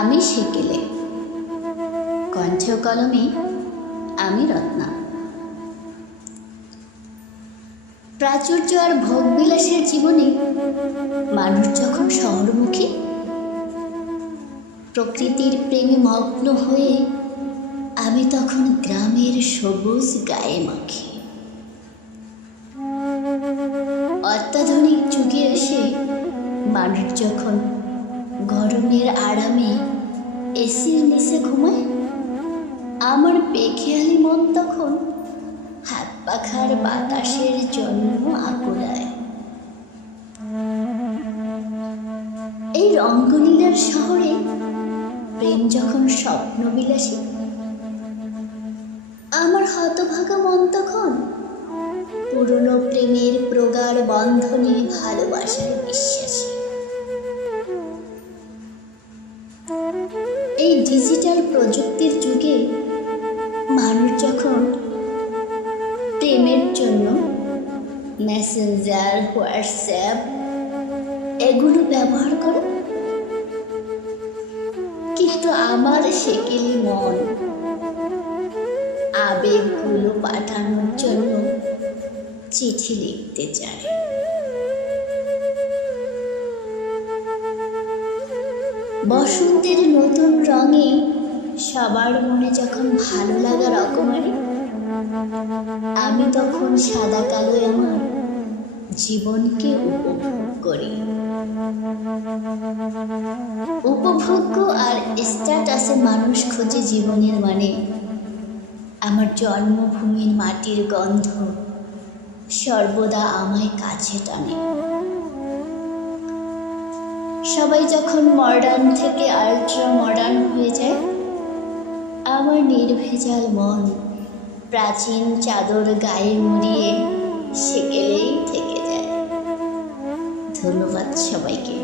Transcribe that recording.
আমি সেকেলে কণ্ঠ কলমে আমি রত্না। প্রাচুর্য আর ভোগবিলাসের জীবনে মানুষ যখন শহরমুখী প্রকৃতির প্রেমে মগ্ন হয়ে আমি তখন গ্রামের সবুজ গায়ে মাখি। অত্যাধুনিক যুগে এসে মানুষ যখন গরমের আরামে এসির নিচে ঘুমায় আমার বেখেয়ালি মন তখন হাত পাখার বাতাসের জন্য আকুলায়। এই রঙ্গলীলার শহরে প্রেম যখন স্বপ্নবিলাসী, আমার হতভাগা মন তখন পুরনো প্রেমের প্রগাঢ় বন্ধনে ভালোবাসার বিশ্বাসী। এই ডিজিটাল প্রযুক্তির যুগে মানুষ যখন প্রেমের জন্য মেসেঞ্জার হোয়াটসঅ্যাপ এগুলো ব্যবহার করে, কিন্তু আমার সেকেলি মন আবেগগুলো পাঠানোর জন্য চিঠি লিখতে চায়। বসন্তের নতুন রঙে সবার মনে যখন ভালো লাগা রকমারি, আমি তখন সাদা কালোয় আমার জীবনকে উপভোগ করি। উপভোগ্য আর স্ট্যাটাসে মানুষ খোঁজে জীবনের মানে। আমার জন্মভূমির মাটির গন্ধ সর্বদা আমায় কাছে টানে। সবাই যখন মডার্ন থেকে আল্ট্রা মডার্ন হয়ে যায়, আমার নির্ভেজাল মন প্রাচীন চাদর গায়ে মুড়িয়ে সেকেলেই থেকে যায়। ধন্যবাদ সবাইকে।